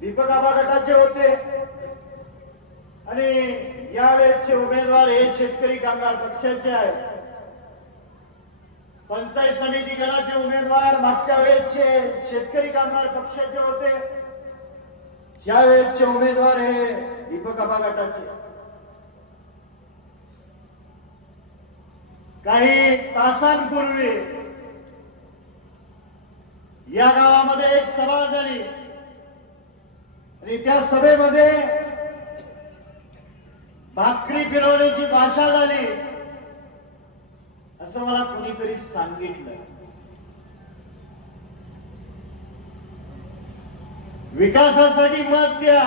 दीपक आबा गटाचे होते आणि यावेळेचे उमेदवार हे शेतकरी कामगार पक्षाचे आहेत. पंचायत समिती गणाचे उमेदवार मागच्या वेळेचे शेतकरी कामगार पक्षाचे होते. यावेळेचे उमेदवार हे दीपक आबा गटाचे. काही तासांपूर्वी या गावामध्ये एक सभा झाली आणि त्या सभेमध्ये भाकरी फिरवण्याची भाषा झाली असं मला कुणीतरी सांगितलं. विकासासाठी मत द्या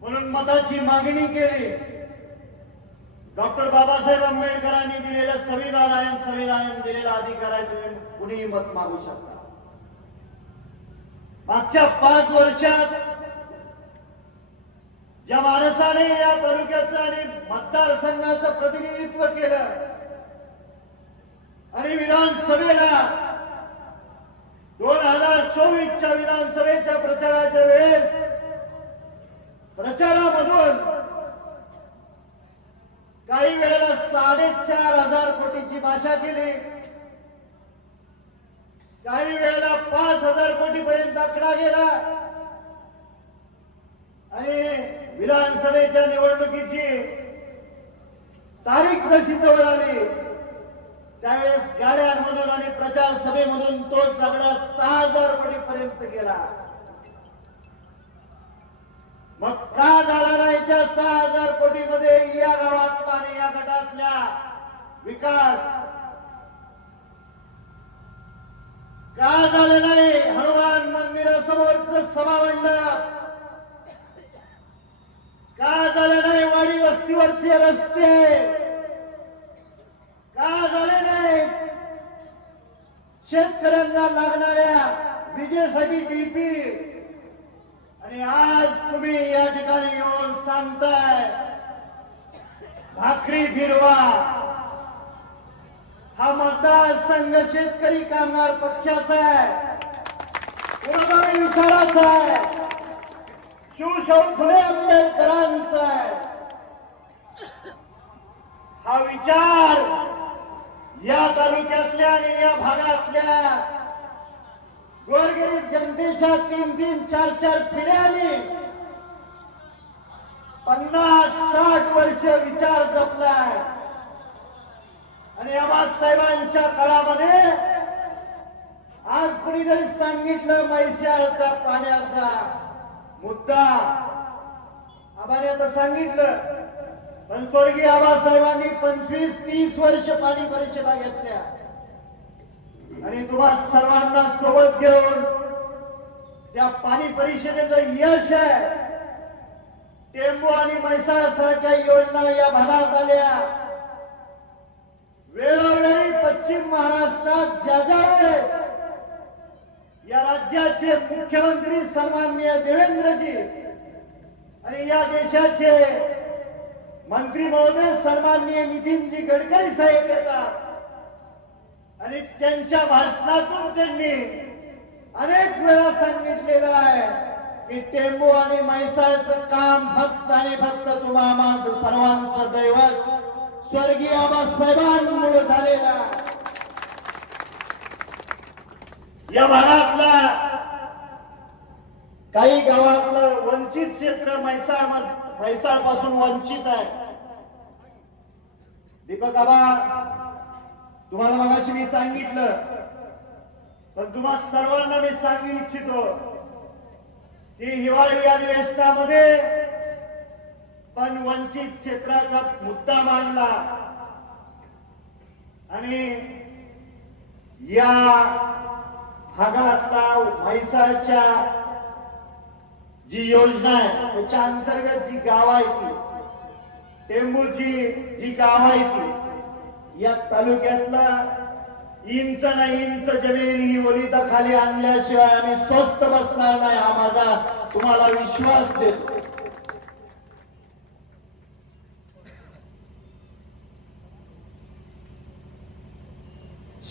म्हणून मताची मागणी केली. डॉक्टर बाबासाहेब आंबेडकरांनी दिलेलं संविधान आहे, संविधानाने दिलेला अधिकार आहे, तुम्ही कुणीही मत मागू शकता. मागच्या 5 वर्षात ज्या माणसाने या तालुक्याचं आणि मतदारसंघाचं प्रतिनिधित्व केलं आणि विधानसभेला 2024च्या विधानसभेच्या प्रचाराच्या वेळेस प्रचारामधून काही वेळेला 4,500 कोटीची भाषा केली, काही वेळेला 5,000 कोटी पर्यंत आकडा गेला आणि विधानसभेच्या निवडणुकीची तारीख जशी जवळ आली त्यावेळेस गाड्यांमधून आणि प्रचार सभेमधून तो आकडा 6,000 कोटी पर्यंत गेला. मग का झाला नाही त्या 6,000 कोटीमध्ये या गावातला आणि या गटातल्या विकास? का झालं नाही हनुमान मंदिरासमोरचं सभामंडप? का झाले नाही वाडी वस्तीवरचे रस्ते? का झाले नाही शेतकऱ्यांना लागणाऱ्या विजेसाठी डीपी? आणि आज तुम्ही या ठिकाणी येऊन सांगताय भाकरी फिरवा. हा मतदारसंघ शेतकरी कामगार पक्षाचा आहे, पुरोगामी विचाराचा आहे, शिवशाहू फुले आंबेडकरांचा आहे. हा विचार या तालुक्यातल्या आणि या भागातल्या गोरगरीब जनतेच्या 3-3, 4-4 पिढ्यांनी 50-60 वर्ष विचार जपलाय. आणि आबासाहेबांच्या काळामध्ये आज कुणीतरी सांगितलं म्हैसाळच्या पाण्याचा मुद्दा. आबाने आता सांगितलं, पण स्वर्गीय आबासाहेबांनी 25-30 वर्ष पाणी परिषदा घेतल्या आणि तुम्हा सर्वांना सोबत घेऊन त्या पाणी परिषदेचं यश आहे. टेंबू आणि म्हैसाळ सारख्या योजना या भागात आल्या. वेळोवेळी पश्चिम महाराष्ट्रात ज्या वेळेस या राज्याचे मुख्यमंत्री सन्माननीय देवेंद्रजी आणि या देशाचे मंत्री महोदय सन्माननीय नितीनजी गडकरी साहेब येतात आणि त्यांच्या भाषणातून त्यांनी अनेक वेळा सांगितलेलं आहे की टेंबू आणि म्हैसाळचं काम फक्त आणि फक्त तुम्हा सर्वांचं दैवत स्वर्गीय आबासाहेबांमुळे झालेला. या भागातला काही गावातलं वंचित क्षेत्र म्हैसाळ पासून वंचित आहे. दीपक आबा, तुम्हाला मगाशी मी सांगितलं, पण तुम्हा सर्वांना मी सांगू इच्छितो की हिवाळी अधिवेशनामध्ये पण वंचित क्षेत्राचा मुद्दा मांडला आणि या भागातला म्हैसाळच्या जी योजना आहे त्याच्या अंतर्गत जी गाव आहे ती टेंबूची जी गाव आहे ती या तालुक्यातला इंच ना इंच जमीन ही ओलिता खाली आणल्याशिवाय आम्ही स्वस्थ बसणार नाही, हा माझा तुम्हाला विश्वास देतो.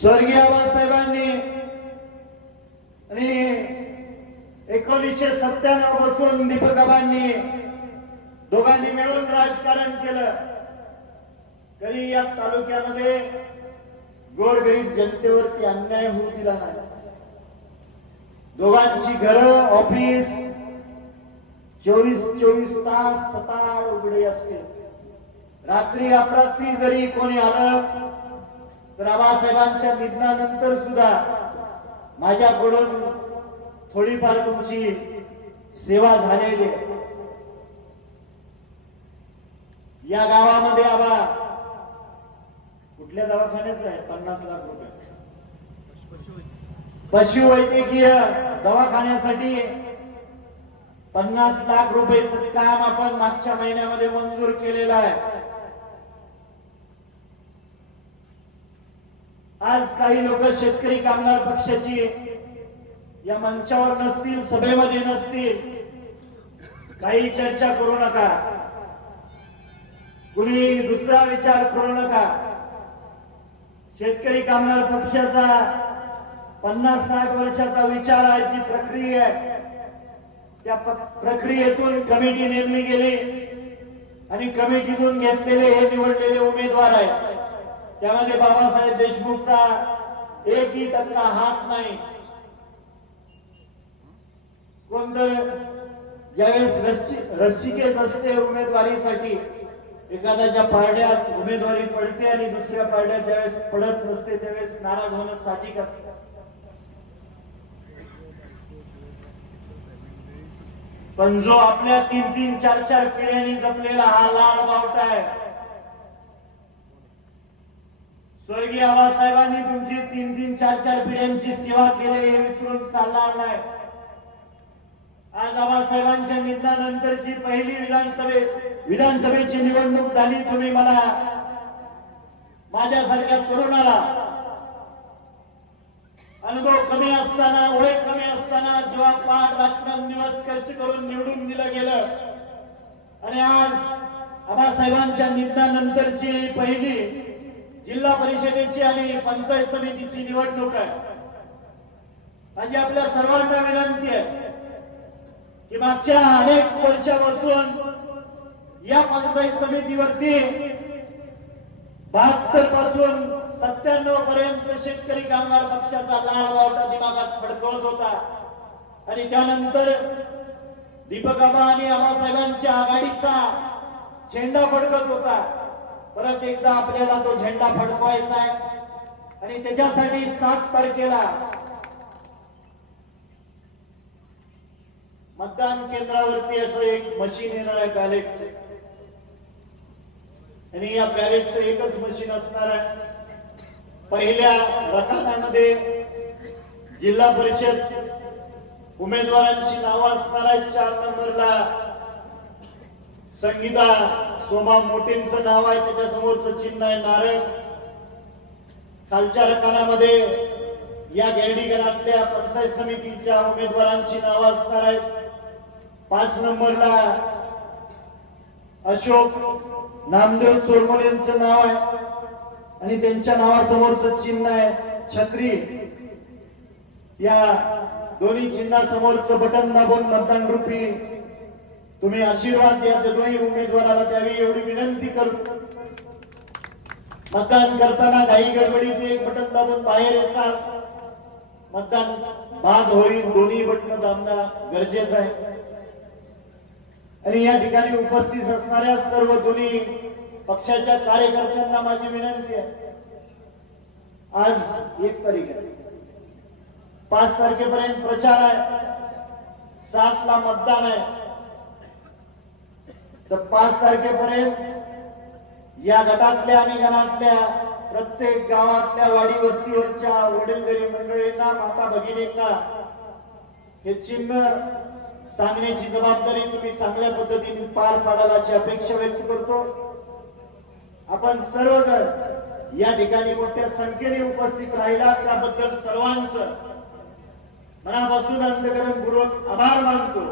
स्वर्गीय आबासाहेबांनी आणि 1997 पासून दीपकबाबांनी दोघांनी मिळून राजकारण केलं. तरी या तालुक्यामध्ये गोरगरीब जनतेवरती अन्याय होऊ दिला नाही. दोघांची घरं ऑफिस 24 तास सताड उघडे असते. रात्री अपरात्री जरी कोणी आलं तर आबासाहेबांच्या निधनानंतर सुद्धा माझ्याकडून थोडीफार तुमची सेवा झालेली आहे. या गावामध्ये आबा कुठल्या दवाखान्याचं आहे? 50 लाख रुपये पशुवैद्यकीय दवाखान्यासाठी 50 लाख रुपयाचं काम आपण मागच्या महिन्यामध्ये मंजूर केलेलं आहे. आज काही लोक शेतकरी कामगार पक्षाची या मंचावर नसतील, सभेमध्ये नसतील, काही चर्चा करू नका, कुणी दुसरा विचार करू नका. शेतकरी कामगार पक्षाचा 50-60 वर्षाचा विचाराची प्रक्रिया आहे. त्या प्रक्रियेतून कमिटी नेमली गेली आणि कमिटीतून घेतलेले हे निवडलेले उमेदवार आहेत. त्यामध्ये बाबासाहेब देशमुखचा 1% हात नाही. कोणतं ज्यावेळेस रस्सिकेच असते उमेदवारीसाठी, एखाद्याच्या पारड्यात उमेदवारी पडते आणि दुसऱ्या पारड्यात ज्यावेळेस पडत नसते त्यावेळेस नाराज होणं साहजिक असतं. पण जो आपल्या 3-3, 4-4 पिढ्यांनी जपलेला हा लाल बावटा आहे, स्वर्गीय आबासाहेबांनी तुमची 3-3, 4-4 पिढ्यांची सेवा केली हे विसरून चालणार नाही. आज आबासाहेबांच्या निधनानंतरची पहिली विधानसभेची निवडणूक झाली. तुम्ही मला माझ्यासारख्या तरुणाला अनुभव कमी असताना, वय कमी असताना, जेव्हा 5 रात्रंदिवस कष्ट करून निवडून दिलं गेलं आणि आज आबासाहेबांच्या निधनानंतरची पहिली जिल्हा परिषदेची आणि पंचायत समितीची निवडणूक आहे. माझी आपल्या सर्वांना विनंती आहे की मागच्या अनेक वर्षापासून या पंचायत समितीवरती 72 पासून 97 पर्यंत शेतकरी कामगार पक्षाचा लाल बावटा दिमागात फडकवत होता आणि त्यानंतर दीपकबाबा आणि आबासाहेबांच्या आघाडीचा झेंडा फडकत होता. परत एकदा आपल्याला तो झेंडा फडकवायचा आहे आणि त्याच्यासाठी 7 तारखेला मतदान केंद्रावरती असं एक मशीन येणार आहे बॅलेटचं. आणि या बॅलेटचं एकच मशीन असणार आहे. पहिल्या रकान्यामध्ये जिल्हा परिषद उमेदवारांची नावं असणार आहेत. 4 नंबरला संगीता सोमा मोटेंचं नाव आहे, त्याच्या समोरचं चिन्ह आहे नारळ. खालच्या रकान्यामध्ये या गैरडीगणातल्या पंचायत समितीच्या उमेदवारांची नावं असणार आहेत. 5 नंबरला अशोक नामदेव चोरमोलेंचं नाव आहे आणि त्यांच्या नावासमोरचं चिन्ह आहे छत्री. या दोन्ही चिन्हासमोरचं बटन दाबून मतदान रूपी तुम्ही आशीर्वाद द्या. त्या दोन्ही उमेदवाराला द्यावी एवढी विनंती करतो. मतदान करताना काही गडबडीत एक बटन दाबून बाहेर येतात. मतदान बाद होईल. दोन्ही बटन दाबणं गरजेचं आहे. आणि या ठिकाणी उपस्थित असणाऱ्या सर्व दोन्ही पक्षाच्या कार्यकर्त्यांना माझी विनंती आहे, आज 1 तारीख आहे, 5 तारखेपर्यंत प्रचार आहे, 7 ला मतदान आहे. तर 5 तारखेपर्यंत या गटातल्या आणि गणातल्या प्रत्येक गावातल्या वाडी वस्तीवरच्या वडीलधारी मंडळींना, माता भगिनींना हे चिन्ह सांगण्याची जबाबदारी तुम्ही चांगल्या पद्धतीने पार पाडाल अशी अपेक्षा व्यक्त करतो. आपण सर्वजण या ठिकाणी मोठ्या संख्येने उपस्थित राहिला त्याबद्दल सर्वांचं मनापासून अंतःकरणपूर्वक आभार मानतो.